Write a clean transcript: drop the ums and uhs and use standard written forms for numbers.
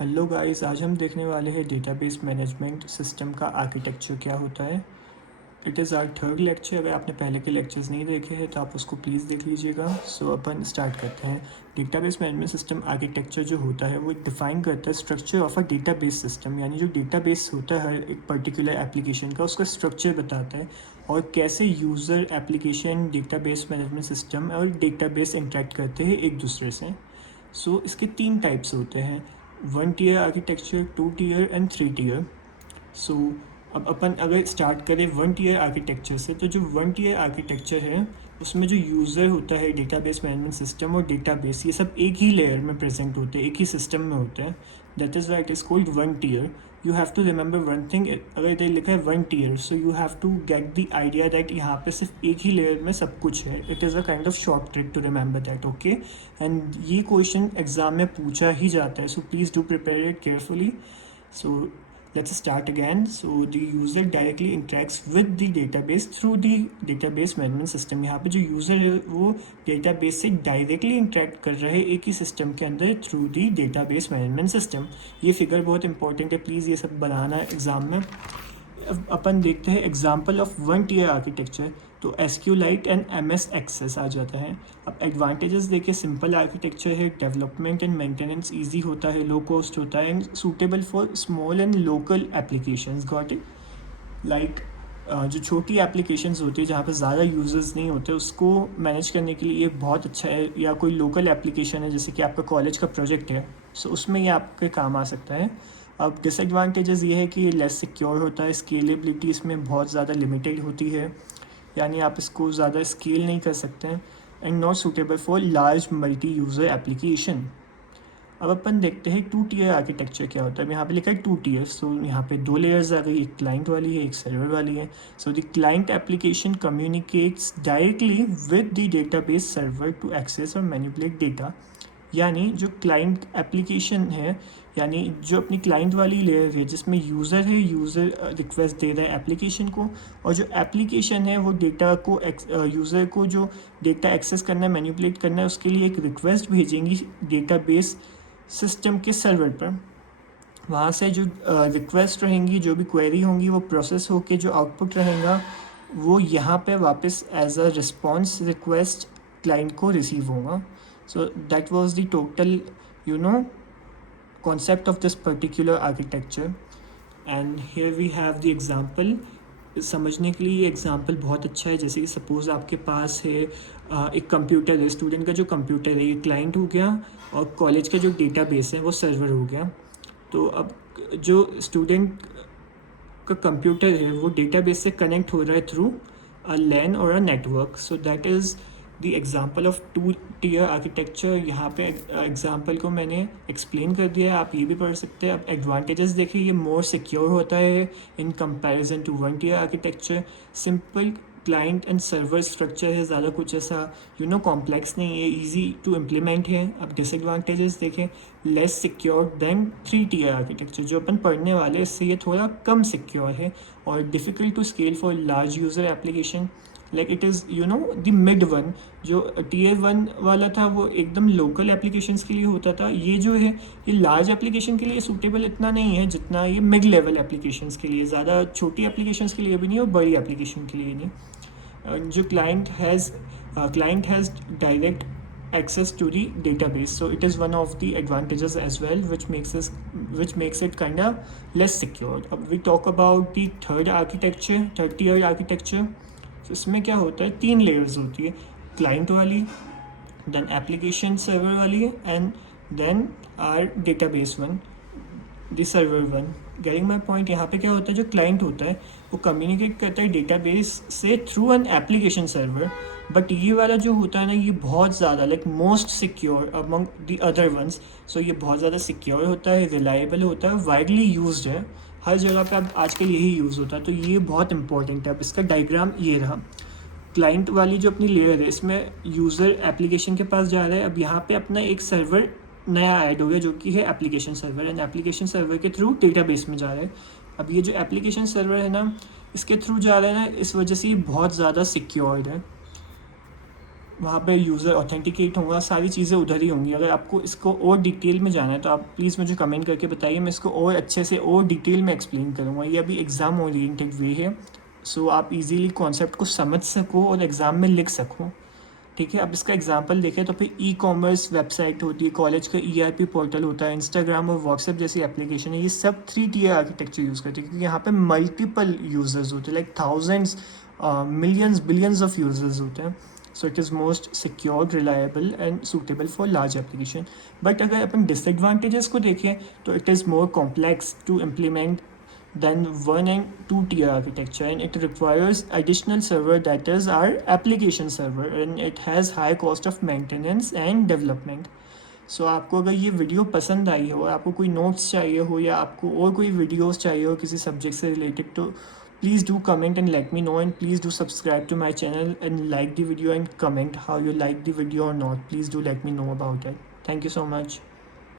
Hello guys, आज हम देखने वाले हैं डेटाबेस मैनेजमेंट सिस्टम का आर्किटेक्चर क्या होता है। It is our third lecture. अगर आपने पहले के लेक्चर्स नहीं देखे हैं तो आप उसको प्लीज़ देख लीजिएगा। सो अपन स्टार्ट करते हैं। डेटाबेस मैनेजमेंट सिस्टम आर्किटेक्चर जो होता है वो डिफाइन करता है structure of a database system, यानी जो डेटाबेस होता है एक पर्टिकुलर एप्लीकेशन का, उसका स्ट्रक्चर बताता है और कैसे user application database management system और डेटाबेस इंटरेक्ट करते हैं एक दूसरे से। सो इसके तीन टाइप्स होते हैं, 1 tier architecture, 2 tier and 3 tier। सो अब अपन अगर स्टार्ट करें 1 tier आर्किटेक्चर से, तो जो 1 tier आर्किटेक्चर है उसमें जो यूज़र होता है, डेटाबेस मैनेजमेंट सिस्टम और डेटाबेस, ये सब एक ही लेयर में प्रेजेंट होते हैं, एक ही सिस्टम में होते हैं। That is why it is called 1 tier। You have to remember one thing, अगर इधर लिखा है 1 tier, so you have to get the idea that यहाँ पे सिर्फ एक ही लेयर में सब कुछ है। It is a kind of short trick to remember that, okay. And ये क्वेश्चन एग्जाम में पूछा ही जाता है, so please do prepare it carefully. So let's start again. So the user directly interacts with the database through the database management system। यहाँ पे जो user है वो डेटाबेस से डायरेक्टली इंटरेक्ट कर रहे हैं एक ही सिस्टम के अंदर through the database management system. ये फिगर बहुत इंपॉर्टेंट है, प्लीज़ ये सब बनाना एग्ज़ाम में। अब अपन देखते हैं एग्जाम्पल ऑफ 1 tier आर्किटेक्चर। तो SQLite एंड MS एक्सेस आ जाता है। अब एडवांटेजेस देखिए, सिंपल आर्किटेक्चर है, डेवलपमेंट एंड मेंटेनेंस इजी होता है, लो कॉस्ट होता है and suitable for small and local applications. Got it? Like जो छोटी एप्लीकेशंस होती है जहाँ पे ज़्यादा यूज़र्स नहीं होते, उसको मैनेज करने के लिए ये बहुत अच्छा है। या कोई लोकल एप्लीकेशन है जैसे कि आपका कॉलेज का प्रोजेक्ट है, सो उसमें ये आपके काम आ सकता है। अब डिसएडवांटेजेस ये है कि ये लेस सिक्योर होता है, स्केलेबिलिटी इसमें बहुत ज़्यादा लिमिटेड होती है, यानी आप इसको ज़्यादा स्केल नहीं कर सकते हैं। And not suitable for large multi user application. अब अपन देखते हैं 2 tier आर्किटेक्चर क्या होता है। यहाँ पे लिखा है 2 tiers, सो यहाँ पे दो लेयर्स आ गई, एक क्लाइंट वाली है, एक सर्वर वाली है। So the client application communicates directly with the database server to access और मैनिपुलेट डेटा। यानी जो क्लाइंट एप्लीकेशन है, यानी जो अपनी क्लाइंट वाली लेयर है जिसमें यूज़र है, यूज़र रिक्वेस्ट दे रहा है एप्लीकेशन को, और जो एप्लीकेशन है वो डेटा को यूज़र को जो डेटा एक्सेस करना है, मैनिपुलेट करना है, उसके लिए एक रिक्वेस्ट भेजेंगी डेटाबेस सिस्टम के सर्वर पर। वहाँ से जो रिक्वेस्ट रहेंगी, जो भी क्वेरी होंगी, वो प्रोसेस होके जो आउटपुट रहेगा वो यहाँ पे वापस as a response request client को रिसीव होगा। So that was the total concept of this particular architecture। and here we have the example। समझने के लिए ये एग्जाम्पल बहुत अच्छा है। जैसे कि सपोज़ आपके पास है एक कंप्यूटर है, स्टूडेंट का जो कंप्यूटर है ये क्लाइंट हो गया, और कॉलेज का जो डेटाबेस है वो सर्वर हो गया। तो अब जो स्टूडेंट का कंप्यूटर है वो डेटाबेस से कनेक्ट हो रहा है थ्रू अ लैन और a network. So that is the example of 2 tier architecture. यहाँ पे एग्जाम्पल को मैंने एक्सप्लेन कर दिया, आप ये भी पढ़ सकते हैं। अब एडवांटेजेस देखिए, ये मोर सिक्योर होता है in comparison to 1 tier architecture. Simple client and server structure है, ज़्यादा कुछ ऐसा कॉम्प्लेक्स नहीं है, इजी टू इम्प्लीमेंट है। अब डिसएडवांटेजेस देखें, less secure than 3 tier architecture. जो अपन पढ़ने वाले इससे ये थोड़ा कम सिक्योर है, और difficult to scale for large user application. Like it is the mid one. जो tier 1 वाला था वो एकदम लोकल एप्लीकेशंस के लिए होता था, ये जो है ये लार्ज एप्लीकेशन के लिए सूटेबल इतना नहीं है जितना ये मिड लेवल एप्लीकेशंस के लिए। ज़्यादा छोटी एप्लीकेशंस के लिए भी नहीं और बड़ी एप्लीकेशन के लिए नहीं। जो client has direct access to the database, so it is one of the advantages as well, which makes it kind of less secure। अब we talk about the third tier architecture। so इसमें क्या होता है, 3 layers होती है, client वाली, then application server वाली, and then are database one, the server one. Getting my point? यहाँ पे क्या होता है, जो क्लाइंट होता है वो कम्युनिकेट करता है डेटाबेस से through an application server. But ये वाला जो होता है ना, ये बहुत ज़्यादा like most secure among the other ones. So ये बहुत ज़्यादा सिक्योर होता है, रिलायबल होता है, वाइडली यूज्ड है, हर जगह पे अब आजकल यही यूज़ होता है। तो ये बहुत इंपॉर्टेंट है। अब इसका डायग्राम ये रहा, क्लाइंट वाली जो अपनी लेयर है इसमें यूज़र एप्लीकेशन के पास जा रहा है। अब यहाँ पे अपना एक सर्वर नया ऐड हो गया जो कि है application server, and application server के थ्रू डेटाबेस में जा रहा है। अब ये जो एप्लीकेशन सर्वर है ना, इसके थ्रू जा रहा है ना, इस वजह से ये बहुत ज़्यादा सिक्योर्ड है। वहाँ पे यूज़र ऑथेंटिकेट होगा, सारी चीज़ें उधर ही होंगी। अगर आपको इसको और डिटेल में जाना है तो आप प्लीज़ मुझे कमेंट करके बताइए, मैं इसको और अच्छे से और डिटेल में एक्सप्लेन करूँगा। ये अभी एग्ज़ाम ओरिएंटेड वे है, सो आप इजीली कॉन्सेप्ट को समझ सको और एग्ज़ाम में लिख सको। ठीक है, अब इसका एग्जांपल देखें तो फिर ई कॉमर्स वेबसाइट होती है, कॉलेज का ईआरपी पोर्टल होता है, इंस्टाग्राम और व्हाट्सएप जैसी एप्लीकेशन है, ये सब 3 tier आर्किटेक्चर यूज़ करते हैं, क्योंकि यहाँ पे मल्टीपल यूज़र्स होते हैं, like thousands, millions, billions of users होते हैं। So it is most secure, reliable and suitable for large application. But अगर अपन डिसएडवांटेजेस को देखें तो it is more complex to implement than 1 and 2 tier architecture, and it requires additional server, that is our application server, and it has high cost of maintenance and development. सो आपको अगर ये video पसंद आई हो, आपको कोई नोट्स चाहिए हो या आपको और कोई वीडियोस चाहिए हो किसी सब्जेक्ट से रिलेटेड, तो please do comment and let me know, and please do subscribe to my channel and like the video and comment how you like the video or not. Please do let me know about it. Thank you so much.